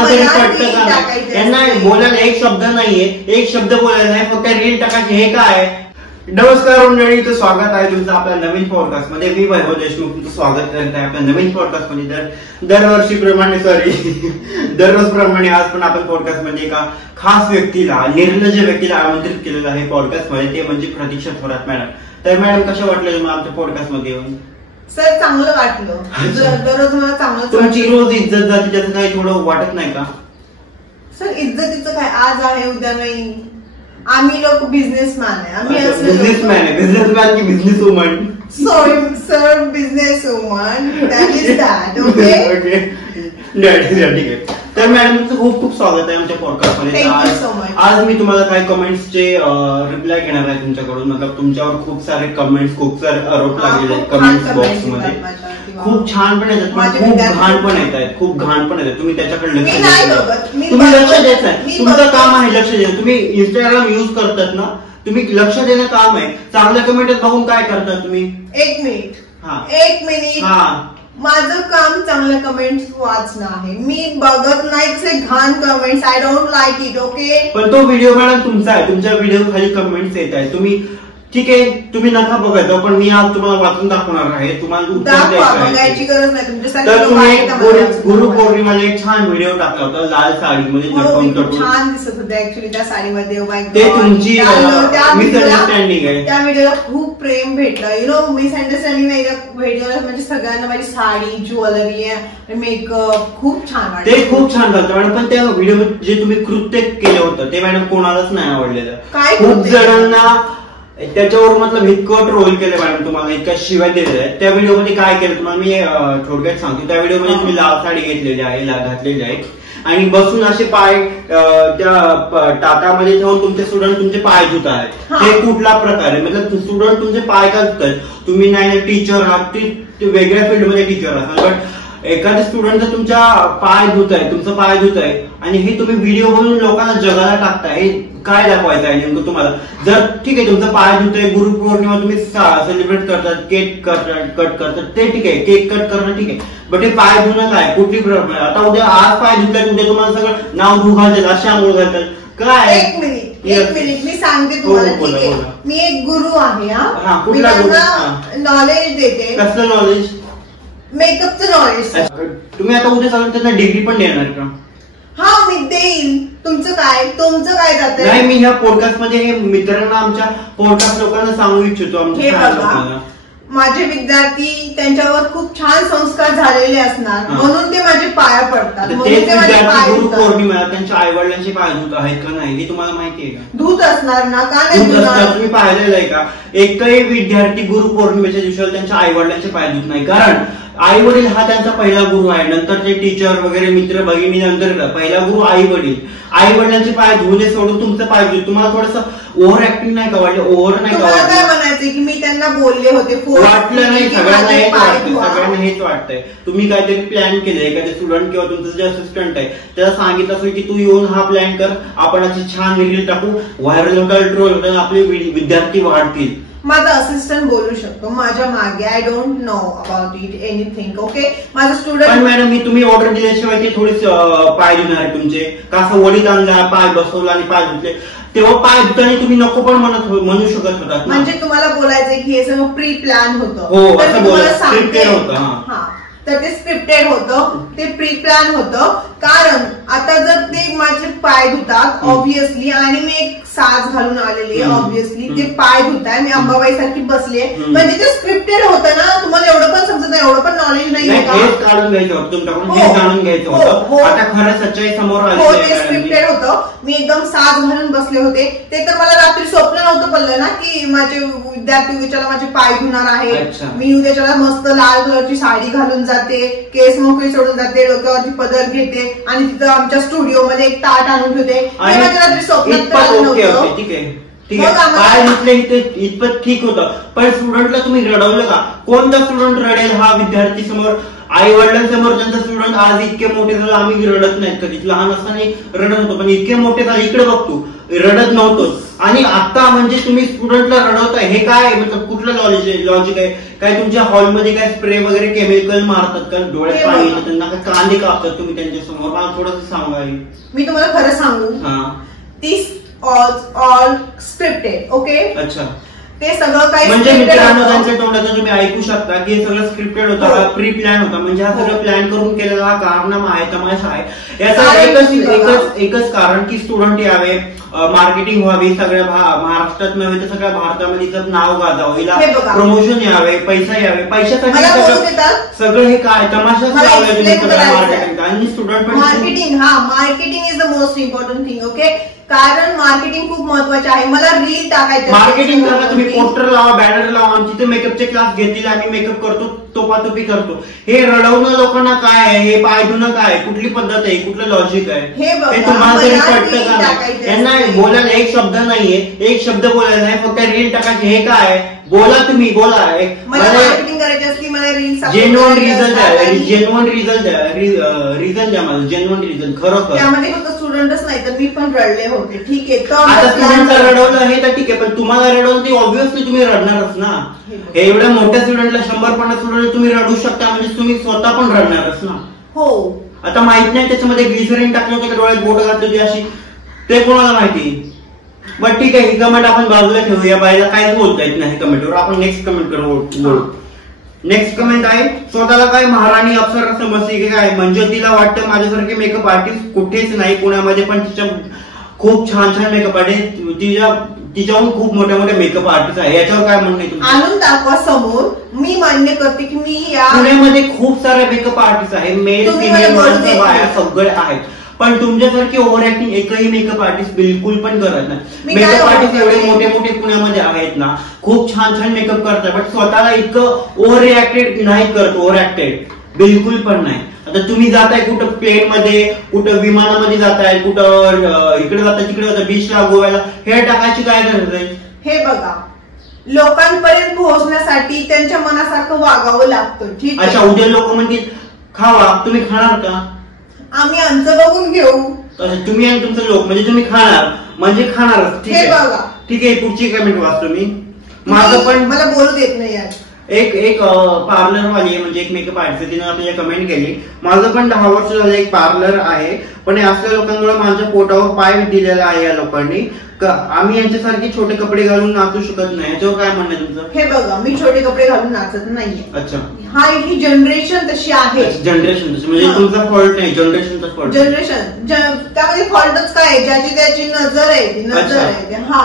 तुम्हाला तरी कळतं का नाही? त्यांना बोलायला एक शब्द नाहीये, एक शब्द बोलायला नाही, फक्त रील टाकायची. हे काय? नमस्कार मंडळी, तर स्वागत आहे तुमचं आपल्या नवीन पॉडकास्ट मध्ये. मी वैभव देशमुख तुमचं स्वागत करत आहे आपल्या नवीन पॉडकास्ट मध्ये. दरवर्षीप्रमाणे दररोजप्रमाणे आज पण आपण पॉडकास्ट मध्ये एका खास व्यक्तीला, निर्लज्ज व्यक्तीला आमंत्रित केलेलं आहे पॉडकास्ट मध्ये, ते म्हणजे प्रतीक्षा थोरात मॅडम. तर मॅडम, कसं वाटलं तुम्हाला आमच्या पॉडकास्ट मध्ये येऊन? सर चांगलं वाटलं, दररोज मला चांगलं. तुमची रोज इज्जत जाते त्याचं काही थोडं वाटत नाही का? सर इज्जतीचं काय, आज आहे उद्या नाही. आम्ही लोक बिझनेसमॅन आहे. आम्ही बिझनेसमॅन आहे. बिझनेसमॅन की business woman? Sorry sir, business woman, that is that. Okay okay, ठीक आहे. तर मॅडम, तुमचं खूप खूप स्वागत आहे आमच्या पॉडकास्ट मध्ये. आज मी तुम्हाला काही कमेंट्सचे रिप्लाय घेणार आहे तुमच्याकडून. मतलब तुमच्यावर खूप सारे कमेंट्स, खूप सारे आरोप लागलेले आहेत कमेंट्स बॉक्स मध्ये. खूप छान पण येतात, खूप घाण पण येत आहेत, खूप घाण पण येतात. तुम्ही त्याच्याकडे लक्ष द्यायचं, तुम्ही लक्ष द्यायचं आहे. तुमचं काम आहे लक्ष द्यायचं. तुम्ही इंस्टाग्राम युज करतात ना, तुम्ही लक्ष देणं काम आहे. चांगल्या कमेंट बघून काय करतात तुम्ही? एक मिनिट. माझं काम चांगल्या कमेंट्स वाचणं आहे. मी बघत नाही घाण comments. I don't like it. Okay, पण तो व्हिडिओ मॅडम तुमचा आहे. तुमच्या व्हिडिओ खाली कमेंट्स येत आहे. तुम्ही ठीक आहे, तुम्ही नका बघायचं, पण मी आज तुम्हाला वाचून दाखवणार आहे. तुम्हाला बघायची गरज नाही तुमच्यासाठी. तर तुम्ही गुरुपौर्णिमेला एक छान व्हिडिओ टाकला होता लाल साडीमध्ये, छान दिसत होते ऍक्च्युली त्या साडीमध्ये. ते तुमची मिसअंडरस्टँडिंग आहे. त्या व्हिडिओला खूप प्रेम भेटलं. यु नो, मिसअंडरस्टँडिंग नाही त्या व्हिडिओला. म्हणजे सगळ्यांना माझी साडी, ज्वेलरी, मेकअप खूप छान वाटलं. ते खूप छान झालं मॅडम. पण त्या व्हिडिओ जे तुम्ही कृत्य केलं होतं ते मॅडम कोणालाच नाही आवडलेलं. खूप जणांना त्याच्यावर मतलब इतकं ट्रोल केलं मॅडम, तुम्हाला इतक्या शिवाय दिलेल्या आहेत. त्या व्हिडिओमध्ये काय केलं तुम्हाला मी थोडक्यात सांगतो. त्या व्हिडिओमध्ये तुम्ही लाल साडी घेतलेली आहे, घातलेली आहे, आणि बसून असे पाय त्या टाकामध्ये ठेवून तुमचे स्टुडंट तुमचे पाय धुत आहेत. हे कुठला प्रकार आहे? मतलब स्टुडंट तुमचे पाय का धुत आहेत? तुम्ही नाही टीचर आहात, वेगळ्या फील्डमध्ये टीचर आहात, बट एखाद्या स्टुडंट जर तुमच्या पाय धुत आहे, तुमचं पाय धुत आहे, आणि हे तुम्ही व्हिडिओ बनवून लोकांना जगाला टाकताय. हे काय दाखवायचं आहे नेमकं तुम्हाला? जर ठीक आहे तुमचं पाय धुतोय, गुरुपौर्णिमा तुम्ही सेलिब्रेट करतात, केक कट करतात, ते ठीक आहे, केक कट करणं ठीक आहे, बट हे पाय धुणं काय? कुठली आता उद्या आज पाय धुताय, उद्या तुम्हाला सगळं नाव धु घालतात, अशी आंघोळ घालतात काय? एक मिनिट मी सांगते तुम्हाला. मी एक गुरु आहे. मी त्यांना नॉलेज देते. कसलं नॉलेज? मेकअपचं नॉलेज. तुम्ही आता उद्या सगळं त्यांना डिग्री पण देणार का? हा, मी देईल. तुमचं काय जातं? नाही, मी ह्या पॉडकास्ट मध्ये मित्रांना, आमच्या पॉडकास्ट लोकांना सांगू इच्छितो. आमच्या माझे विद्यार्थी, त्यांच्यावर खूप छान संस्कार झालेले असणार, म्हणून ते माझे पाया पडतात. गुरुपौर्णिमा त्यांच्या आई वडिलांचे पाय धुत आहेत का नाही हे तुम्हाला माहिती आहे का? धुत असणार ना, का नाही? तुम्ही पाहिलेलं आहे का? एकही विद्यार्थी गुरुपौर्णिमेच्या दिवसाला त्यांच्या आई वडिलांचे पाय धुत नाही. कारण आई वडील हा त्यांचा पहिला गुरु आहे. नंतर ते टीचर वगैरे, मित्र भगिनी, नंतर पहिला गुरु आई वडील. आई वडिलांचे पाय धुणे सोडून तुमचं पाय धुणे. तुम्हाला थोडंसं ओव्हर ऍक्टिंग नाही का वाटलं? ओव्हर नाही का वाटलं? काय म्हणायचं की मी त्यांना बोलले होते? वाटलं नाही, सगळ्यांना हेच वाटतंय. तुम्ही काहीतरी प्लॅन केलं, एखादे स्टुडंट किंवा तुमचं जे असिस्टंट आहे त्याला सांगितलं असेल की तू येऊन हा प्लॅन कर, आपण अशी छान रील टाकू, व्हायरल होतात, ट्रोल होतात, आपले विद्यार्थी वाढतील. माझा असिस्टंट बोलू शकतो माझ्या मागे. I don't know about it anything. Okay, माझा स्टुडंट. पण मॅडम, मी तुम्ही ऑर्डर दिल्याशिवाय ते थोडेच पाय धुणार आहे तुमचे. कसं वडील आणला, पाय बसवला आणि पाय धुतले, तेव्हा पाय धुताना तुम्ही नको पण म्हणू शकत होतात. म्हणजे तुम्हाला बोलायचंय की हे सगळं प्री प्लॅन होतं? हो, असं बोला. तर ते स्क्रिप्टेड होतं, ते प्री प्लॅन होतं. कारण आता जर ते माझे पाय धुतात ऑब्व्हियसली, आणि मी एक साज घालून आलेली आहे ऑब्व्हियसली, ते पाय धुताय, मी अंबाबाई सारखी बसले, म्हणजे ते स्क्रिप्टेड होतं ना. तुम्हाला एवढं पण समजत नाही, एवढं पण नॉलेज नाही काढून घ्यायचं होतं तुमच्याकडून, हे जाणून घ्यायचं होतं. आता खरं सच्चाई समोर आली. हो, ते स्क्रिप्टेड होतं. मी एकदम साज घालून बसले होते. ते तर मला रात्री स्वप्न नव्हतं पडलं ना की माझे विद्यार्थी उद्याच्याला माझे पाय धुणार आहे. मी उद्याच्याला मस्त लाल कलरची साडी घालून जाते, केस मोकळी सोडून जाते, डोक्यावरची पदर घेते, आणि तिथं आमच्या स्टुडिओ मध्ये एक ताट आणून ठेवते. माझ्या रात्री स्वप्नात नव्हतं. ठीक आहे, पाय धुतले इतपत ठीक होतं, पण स्टुडंटला तुम्ही रडवलं का? कोणता स्टुडंट रडेल हा विद्यार्थी समोर आई वडिलांसमोर त्यांचा स्टुडंट आज इतके मोठे झाले, आम्ही रडत नाहीत कधी, लहान असताना रडत होतो, पण इतके मोठे झाले इकडे बघतो रडत नव्हतोच. आणि आता म्हणजे तुम्ही स्टुडंटला रडवताय, हे काय मतलब कुठलं लॉजिक आहे? काय तुमच्या हॉलमध्ये काय स्प्रे वगैरे केमिकल मारतात का? डोळ्यात पाणी येतं त्यांना, काय कांदे कापतात तुम्ही त्यांच्या समोर? मला थोडंसं सांगा. मी तुम्हाला खरं सांगू, दिस ऑल स्क्रिप्टेड. ओके, अच्छा, ते सगळं काही म्हणजे मित्रांनो त्यांच्या तोंडातून तुम्ही ऐकू शकता की हे सगळं स्क्रिप्टेड होता, प्री प्लॅन होता. म्हणजे हा सगळं प्लॅन करून केलेला हा कारनामा आहे, तमाशा आहे. याचा एकच कारण की स्टुडंट यावे, मार्केटिंग व्हावी सगळ्या महाराष्ट्रात नव्हे तर सगळ्या भारतामध्ये नाव गाजावं, हिला प्रमोशन यावे, पैसा यावे, पैशासाठी सगळं हे काय तमाशा मार्केटिंग आणि स्टुडंट पण marketing is the most important thing. Okay, कारण मार्केटिंग खूप महत्वाचे आहे. मला रील टाकायचं, मार्केटिंग करा, तुम्ही पोस्टर लावा, बॅनर लावा, आमची तर मेकअपचे क्लास घेतलेले, आम्ही मेकअप करतो, तोपातोपी करतो. हे रडवणं लोकांना काय आहे? हे पाय धुणं काय? कुठली पद्धत आहे? कुठलं लॉजिक आहे? हे तुम्हाला तरी पटतं का? यांना बोलायला एक शब्द नाहीये, एक शब्द बोलायला नाही, फक्त रील टाकायचे. हे काय? बोला, तुम्ही बोला. मार्केटिंग करायची असली मला रील, जेन्युइन रिझन द्या, जेन्युइन रिझन द्या, रिझन द्या मला, जेन्युइन रिझन. खरोखर त्यामध्ये फक्त स्टुडंटच नाही तर मी पण रडले होते. ठीक आहे, आता स्टुडंटला रडवलं हे तर ठीक आहे, पण तुम्हाला रडवलं ते ऑब्व्हियसली तुम्ही रडणारच ना. एवढ्या मोठ्या स्टुडंटला 100-50 स्टुडंट तुम्ही रडू शकता म्हणजे तुम्ही स्वतः पण रडणारच ना. हो, आता माहित नाही त्याच्यामध्ये ग्लिसरीन टाकलं होतं, डोळ्यात बोट घातली होती अशी, ते कोणाला माहिती. बट ठीक आहे, ही कमेंट आपण बाजूला ठेवूया, बाईला काहीच बोलता येत नाही कमेंटवर. आपण नेक्स्ट कमेंट करू. नेक्स्ट कमेंट आहे, स्वतःला काय महाराणी अप्सरा समजते की काय? म्हणजे तिला वाटतं माझ्यासारखे मेकअप आर्टिस्ट कुठेच नाही पुण्यामध्ये, पण तिच्या खूप छान छान मेकअप आर्टिस्ट, तिच्याहून खूप मोठ्या मोठ्या मेकअप आर्टिस्ट आहे. याच्यावर काय म्हणणं आहे? आणून दाखवा समोर. मी मान्य करते की मी या पुण्यामध्ये खूप सारे मेकअप आर्टिस्ट आहे, मेल फिमेल सगळे आहेत, पण तुमच्यासारखी ओव्हर ऍक्टिंग एकही मेकअप आर्टिस्ट बिलकुल पण करत नाही. मेकअप आर्टिस्ट एवढे मोठे मोठे पुण्यामध्ये आहेत ना, खूप छान छान मेकअप करतात, पण स्वतःला इतकं ओव्हर रिॲक्टेड नाही करत, ओव्हर ऍक्टेड बिलकुल पण नाही. आता तुम्ही जाताय कुठं प्लेन मध्ये, कुठं विमानामध्ये जाताय, कुठं इकडे जाताय तिकडे जाताय, बीचला, गोव्याला, हे टाकायची काय गरज आहे? हे बघा, लोकांपर्यंत पोहोचण्यासाठी त्यांच्या मनासारखं वागावं लागतं. ठीक आहे, अच्छा, उद्या लोक म्हणतील खावा, तुम्ही खाणार का? आम्ही आमचं बघून घेऊ. तुम्ही आणि तुमचं लोक म्हणजे तुम्ही खाणार म्हणजे खाणारच. ठीक आहे, ठीक आहे. पुढची कमेंट वाचतो मी. माझं पण मला बोलू देत नाही यार. एक पार्लरवाली म्हणजे एक मेकअप आर्टिस्ट, तिने आपल्याला कमेंट केली, माझं पण 10 वर्ष झालं एक पार्लर आहे, पण असल्या लोकांमुळे माझ्या पोटावर पाय दिलेला आहे या लोकांनी. आम्ही यांच्यासारखे छोटे कपडे घालून नाचू शकत नाही. याच्यावर काय म्हणणं आहे तुमचं? हे बघा, मी छोटे कपडे घालून नाचत नाहीये. अच्छा, ही जनरेशन तशी आहे. जनरेशन तशी म्हणजे तुमचा फॉल्ट नाही, जनरेशनचा फॉल्ट. जनरेशन त्यामध्ये फॉल्टच काय? ज्याची त्याची नजर आहे, ती नजर आहे. हा,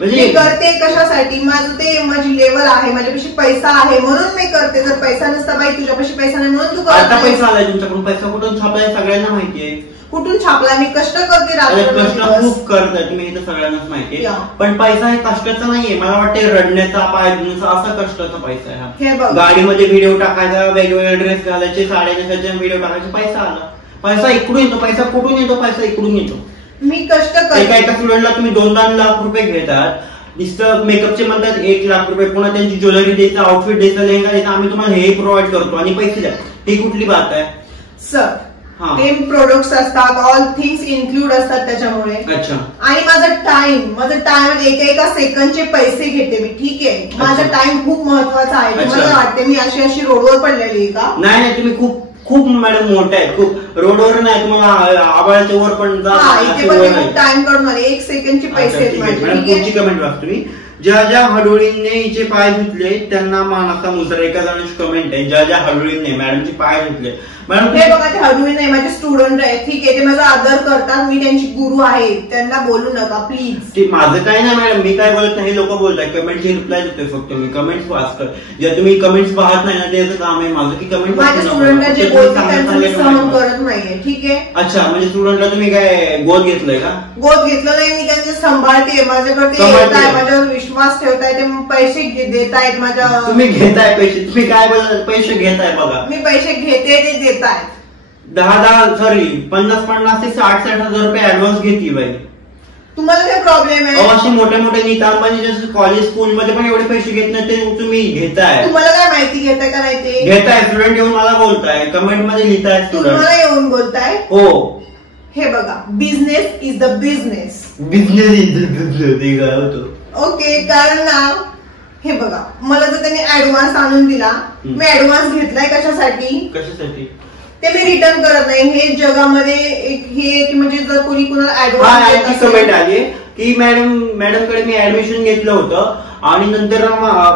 मी करते कशासाठी? माझं ते माझी लेवल आहे, माझ्यापाशी पैसा आहे म्हणून मी करते. जर पैसा नसता, बाई तुझ्यापाशी पैसा नाही म्हणून तू करते. आता पैसा आलाय तुमच्याकडून, पैसा कुठून छापलाय सगळ्यांना माहितीये. कुठून छापला? मी कष्ट करते, कष्ट खूप करताय तुम्ही, हे तर सगळ्यांनाच माहितीये. पण पैसा हे कष्टाचा नाहीये, मला वाटतं रडण्याचा, पाय धुण्याचा असा कष्टाचा पैसा आहे हा. गाडीमध्ये व्हिडिओ टाकायचा, वेगवेगळे ड्रेस घालायचे, साड्या नेसायचे, व्हिडिओ टाकायचे, पैसा आला. पैसा इकडून येतो, पैसा कुठून येतो? पैसा इकडून येतो. मी कष्ट करते. एका स्टुडंटला तुम्ही 2-2 लाख रुपये घेतात, नुसतं मेकअपचे म्हणतात 1 लाख रुपये, पुन्हा त्यांची ज्वेलरी द्यायचं, आउटफिट द्यायचं, लेहंगा द्यायचा, आम्ही तुम्हाला हे प्रोव्हाइड करतो आणि पैसे द्या. ही कुठली बात आहे सर? ते प्रोडक्ट्स असतात, ऑल थिंग्स इन्क्लूड असतात त्याच्यामुळे. अच्छा, आणि माझं टाइम एका सेकंडचे पैसे घेते मी. ठीक आहे, माझा टाइम खूप महत्वाचा आहे. तुम्हाला वाटते मी अशी रोडवर पडलेली आहे का? नाही, तुम्ही खूप खूप मॅडम मोठे आहेत, खूप रोडवर नाही, तुम्हाला आबाळाच्या वर पण टाइम काढून आले. 1 सेकंडचे पैसे. पुढची कमेंट वाचतो मी. ज्या ज्या हडोळींने हिचे पाय धुतले त्यांना मानाचा मुजरा. एका जणांची कमेंट आहे, ज्या ज्या हडोळींने मॅडमचे पाय धुतले. मॅडम हे बघा, ते हडोळी नाही, माझे स्टुडंट आहे. ठीक आहे, ते माझा आदर करतात, मी त्यांची गुरु आहे, त्यांना बोलू नका प्लीज. माझं काय नाही मॅडम, मी काय बोलत नाही, हे लोक बोलतात. कमेंटची रिप्लाय देतोय फक्त मी, कमेंट्स वाचतोय. जर तुम्ही कमेंट्स पाहत नाही ना, त्याचं काम आहे माझं की कमेंट. माझ्या स्टुडंटला जे बोलतात त्यांचं मी सहन करत नाहीये. ठीक आहे, अच्छा, म्हणजे स्टुडंटला तुम्ही काय गोद घेतलंय का? गोद घेतलं नाही, मी त्यांचे सांभाळते. माझ्याकडे येताय, माझ्यावर विश्वास ठेवताय, ते पैसे देतायत माझ्या. तुम्ही घेताय पैसे? तुम्ही काय बोलत? पैसे घेताय? बघा, मी पैसे घेते, ते देताय. 10-10 सॉरी 50-50 ते 60-60 हजार रुपये ऍडव्हान्स घेते बाई. तुम्हाला काय प्रॉब्लेम आहे? असे मोठे मोठे नीता अंबानी जसं कॉलेज स्कूल मध्ये पण एवढे पैसे घेत नाही ते तुम्ही घेताय. तुम्हाला काय माहिती घेताय का नाही ते? घेताय. स्टुडंट येऊन मला बोलताय, कमेंट मध्ये लिहिताय स्टुडंट. तुम्हाला येऊन बोलताय? हो. हे बघा, business is the business. Business is the business होतो. ओके, कारण ना हे बघा, मला जर त्यांनी ऍडव्हान्स आणून दिला, मी ऍडव्हान्स घेतलाय कशासाठी? कशासाठी? ते मी रिटर्न करत नाही. हे जगामध्ये एक हे की म्हणजे जर कोणी कुणाला ऍडव्हान्स कमेंट आली की मॅडम कडे मी ऍडमिशन घेतलं होतं आणि नंतर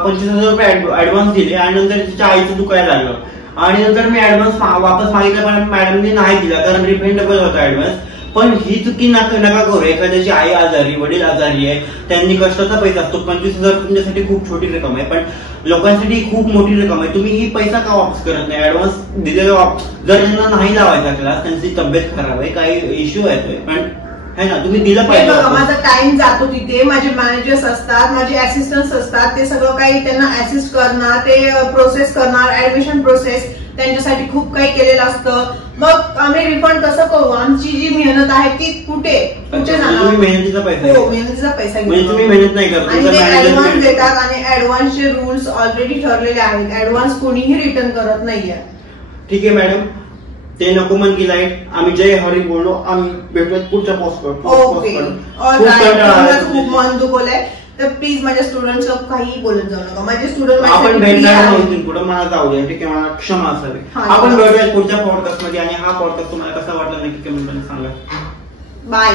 25,000 रुपये ऍडव्हान्स दिले आणि नंतर तिच्या आईचं दुखायला लागलं आणि नंतर मी ऍडव्हान्स वापस मागितला पण मॅडमने नाही दिला कारण रिफंडेबल होता ऍडव्हान्स. पण ही चुकी नका करू. एखाद्याची आई आजारी, वडील आजारी आहे, त्यांनी कष्टाचा पैसा असतो. 25,000 तुमच्यासाठी खूप छोटी रक्कम आहे पण लोकांसाठी खूप मोठी रक्कम आहे. तुम्ही ही पैसा का वापस करत नाही? ऍडव्हान्स दिलेला जर त्यांना नाही लावायचा क्लास, त्यांची तब्येत खराब आहे, काही इश्यू आहे पण है ना, तुम्ही दिलं पाहिजे. माझा टाइम जातो तिथे, माझे मॅनेजर्स असतात, माझे असिस्टंट्स असतात, ते सगळं काही त्यांना असिस्ट करणार, ते प्रोसेस करणार, ऍडमिशन प्रोसेस त्यांच्यासाठी खूप काही केलेलं असतं. मग आम्ही रिफंड कसं करू? आमची जी मेहनत आहे ती कुठे जाणार? मेहनतीचा पैसा. हो, मेहनतीचा पैसा घेऊन तुम्ही मेहनत नाही करत आणि ते ऍडव्हान्स देतात आणि ऍडव्हान्सचे रूल्स ऑलरेडी ठरलेले आहेत. ऍडव्हान्स कोणीही रिटर्न करत नाहीये. ठीक आहे मॅडम, ते नको मन की लाईट. आम्ही जय हरी बोललो. आम्ही भेटूयात पुढच्या पोस्ट. ओके, खूप मन दुखवलंय तर प्लीज माझ्या स्टुडंट्स काही बोलत जाऊ नका. माझे स्टुडंट आपण भेटणार नव्हती पुढे, मला जाऊ द्या. ठीक आहे, मला क्षमा असावी. आपण भेटूयात पुढच्या पॉडकास्ट मध्ये आणि हा पॉडकास्ट तुम्हाला कसा वाटला नक्की कमेंट मध्ये सांगा. बाय.